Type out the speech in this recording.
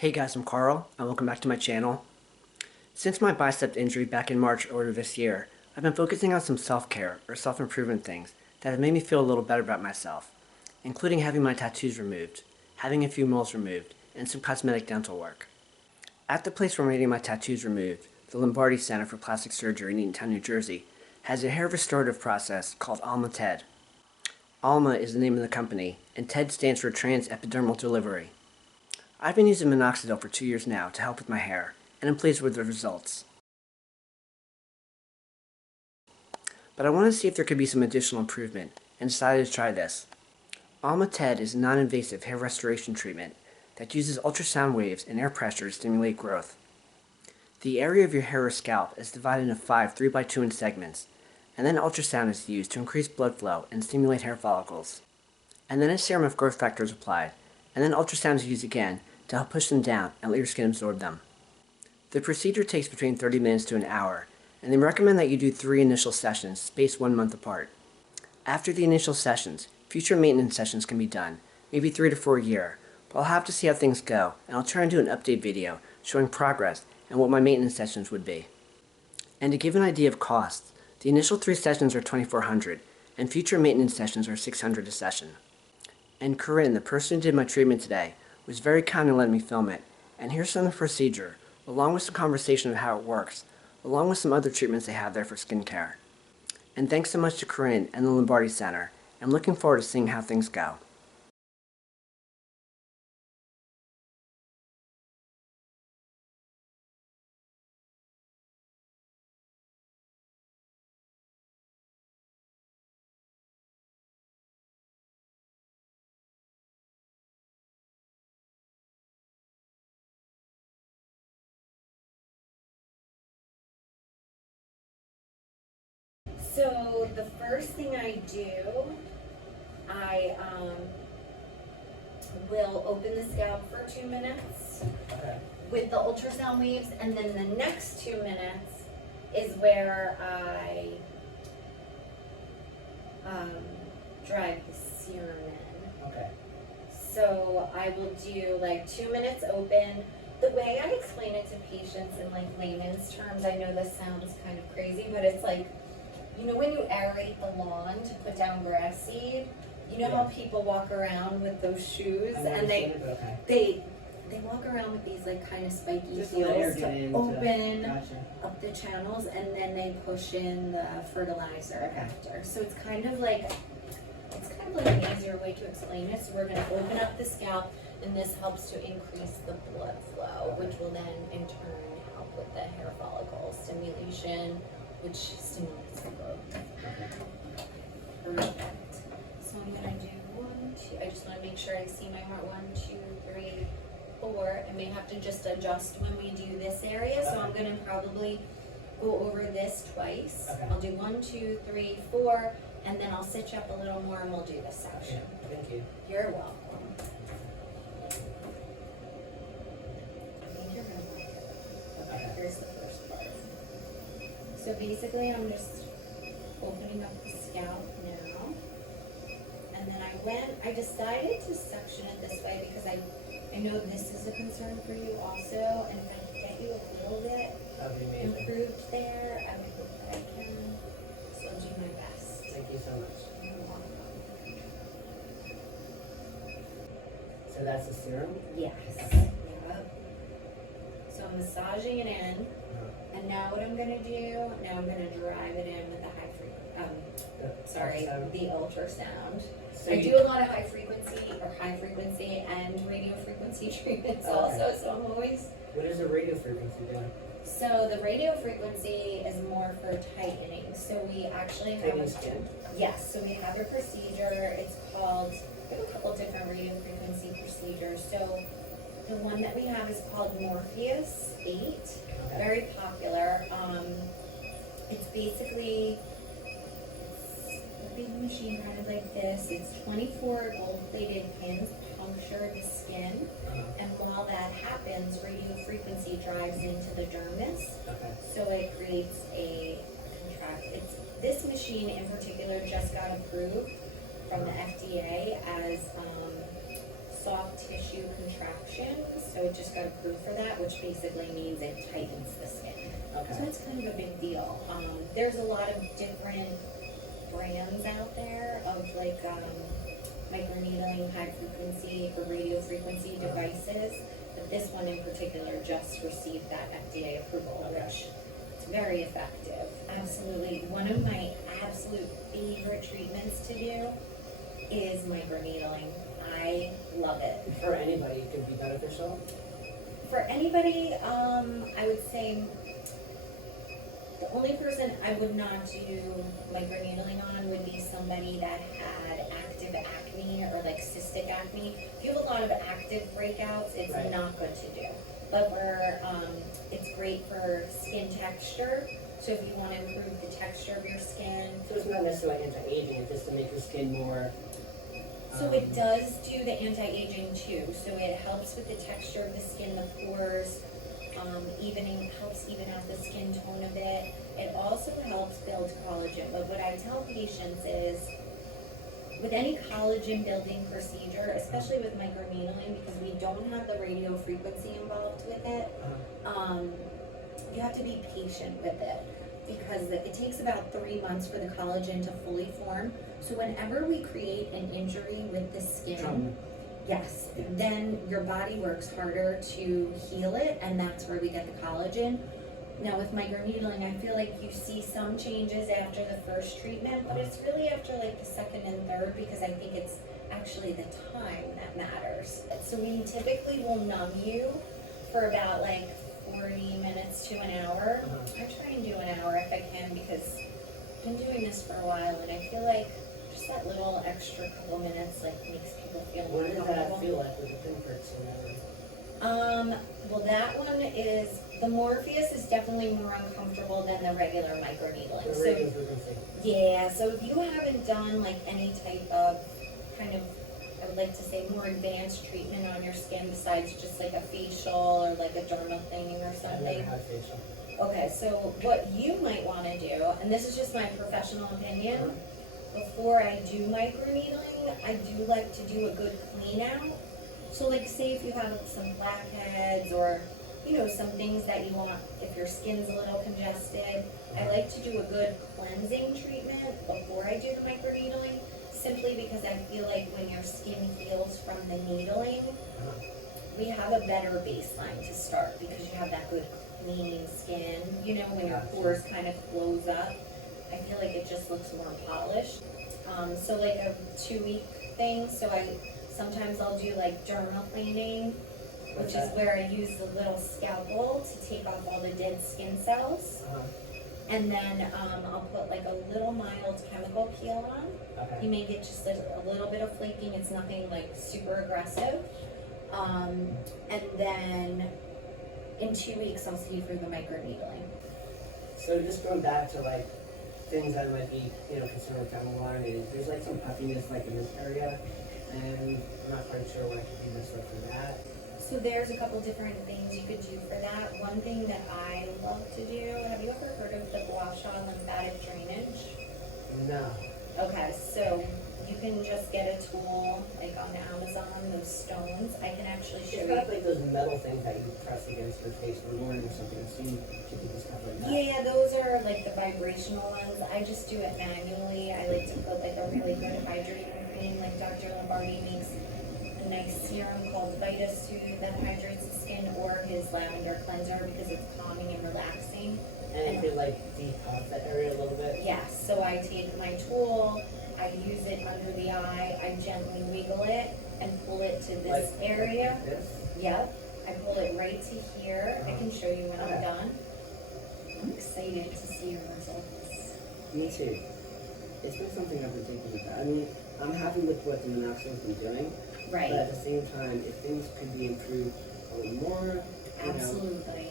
Hey guys, I'm Carl, and welcome back to my channel. Since my bicep injury back in March earlier this year, I've been focusing on some self-care or self-improvement things that have made me feel a little better about myself, including having my tattoos removed, having a few moles removed, and some cosmetic dental work. At the place where I'm getting my tattoos removed, the Lombardi Center for Plastic Surgery in Eatontown, New Jersey, has a hair restorative process called Alma TED. Alma is the name of the company, and TED stands for Trans-Epidermal Delivery. I've been using minoxidil for 2 years now to help with my hair, and I'm pleased with the results. But I wanted to see if there could be some additional improvement, and decided to try this. Alma TED is a non-invasive hair restoration treatment that uses ultrasound waves and air pressure to stimulate growth. The area of your hair or scalp is divided into 5 3x2 segments, and then ultrasound is used to increase blood flow and stimulate hair follicles. And then a serum of growth factor is applied, and then ultrasound is used again to help push them down and let your skin absorb them. The procedure takes between 30 minutes to an hour, and they recommend that you do 3 initial sessions, spaced 1 month apart. After the initial sessions, future maintenance sessions can be done, maybe 3 to 4 a year, but I'll have to see how things go, and I'll try and do an update video showing progress and what my maintenance sessions would be. And to give an idea of costs, the initial 3 sessions are $2,400, and future maintenance sessions are $600 a session. And Corinne, the person who did my treatment today, was very kind and let me film it, and here's some of the procedure, along with some conversation of how it works, along with some other treatments they have there for skincare. And thanks so much to Corinne and the Lombardi Center. I'm looking forward to seeing how things go. So the first thing I do, I will open the scalp for 2 minutes with the ultrasound waves, and then the next 2 minutes is where I drive the serum in. Okay. So I will do like 2 minutes open. The way I explain it to patients in like layman's terms, I know this sounds kind of crazy, but it's like, you know when you aerate the lawn to put down grass seed, you know how people walk around with those shoes and they walk around with these like kind of spiky heels to open up the channels, and then they push in the fertilizer after. So it's kind of like an easier way to explain it. So we're going to open up the scalp, and this helps to increase the blood flow, which will then in turn help with the hair follicle stimulation, which stimulates the growth. Perfect. So I'm gonna do 1, 2. I just want to make sure I see my heart. 1, 2, 3, 4. I may have to just adjust when we do this area, so I'm gonna probably go over this twice. I'll do 1, 2, 3, 4, and then I'll sit you up a little more, and we'll do this section. Thank you. You're welcome. Here's the first part. So basically, I'm just opening up the scalp now. And then I decided to section it this way because I know this is a concern for you also. And if I can get you a little bit improved there, I would hope that I can. So I'll do my best. Thank you so much. You're welcome. So that's the serum? Yes. Yep. So I'm massaging it in. And now what I'm going to do, now I'm going to drive it in with the the ultrasound. So I do a lot of high frequency and radio frequency treatments also, so I'm always... What is the radio frequency doing? So the radio frequency is more for tightening. So we actually have Yes, so we have a procedure. It's called, we have a couple different radio frequency procedures. So the one that we have is called Morpheus 8. Very popular. It's basically a big machine kind of like this. It's 24 gold-plated pins puncture the skin, and while that happens, radio frequency drives into the dermis. So it creates a contract. This machine in particular just got approved from the FDA as soft tissue contraction, so it just got approved for that, which basically means it tightens the skin. Okay. So it's kind of a big deal. There's a lot of different brands out there of like microneedling, high frequency or radio frequency devices, but this one in particular just received that FDA approval, which is very effective. Absolutely. One of my absolute favorite treatments to do is microneedling. I love it. For anybody, it could be beneficial? For anybody, I would say the only person I would not do microneedling on would be somebody that had active acne or like cystic acne. If you have a lot of active breakouts, it's Right. not good to do. But it's great for skin texture. So if you want to improve the texture of your skin. So it's not necessarily anti-aging, it's just to make your skin more... So it does do the anti-aging too. So it helps with the texture of the skin, the pores, helps even out the skin tone a bit. It also helps build collagen. But what I tell patients is, with any collagen building procedure, especially with microneedling, because we don't have the radio frequency involved with it, you have to be patient with it, because it takes about 3 months for the collagen to fully form. So whenever we create an injury with the skin, yes, then your body works harder to heal it, and that's where we get the collagen. Now with microneedling, I feel like you see some changes after the first treatment, but it's really after like the second and third, because I think it's actually the time that matters. So we typically will numb you for about like 40 minutes to an hour. I try and do an hour if I can, because I've been doing this for a while, and I feel like just that little extra couple minutes like makes people feel more comfortable. What does that feel like with the pinpricks or whatever? Well, that one is, the Morpheus is definitely more uncomfortable than the regular microneedling. The So, radio frequency. yeah, so if you haven't done like any type of kind of, I would like to say, more advanced treatment on your skin besides just like a facial or like a dermal cleaning or I've something. never had facial. Okay, so what you might want to do, and this is just my professional opinion, before I do microneedling, I do like to do a good clean out. So like say if you have some blackheads or, you know, some things that you want, if your skin's a little congested, I like to do a good cleansing treatment before I do the microneedling, simply because I feel like when your skin heals from the needling, we have a better baseline to start, because you have that good clean skin, you know, when your pores kind of close up. I feel like it just looks more polished. So like a 2-week thing, so sometimes I'll do like dermal cleaning, which is where I use the little scalpel to take off all the dead skin cells. And then I'll put like a little mild chemical peel on. Okay. You may get just a little bit of flaking, it's nothing like super aggressive. And then in 2 weeks I'll see you for the microneedling. So just going back to like things that might be, you know, concerned with down the line is there's like some puffiness like in this area, and I'm not quite sure what I could do this stuff for that. So there's a couple different things you could do for that. One thing that I love to do, have you ever heard of the gua sha lymphatic drainage? No. Okay, so you can just get a tool like on Amazon, those stones. I can actually show It's you. not like those metal things that you press against your face in the morning or something. I've seen people do stuff like that. Yeah, those are like the vibrational ones. I just do it manually. I like to put like a really good hydrating cream, like Dr. Lombardi makes a nice serum called Vitasoothe that hydrates the skin, or his lavender cleanser, because it's calming and relaxing. And it could like detox that area a little bit. Yes, so I take my tool, I use it under the eye, I gently wiggle it and pull it to this Like area. This? Yep, I pull it right to here. I can show you when I'm Okay. done. I'm excited to see your results. Me too. It's been something I've been thinking about. I mean, I'm happy with what the gymnastics has been doing. Right. But at the same time, if things could be improved a little more, you know, Absolutely.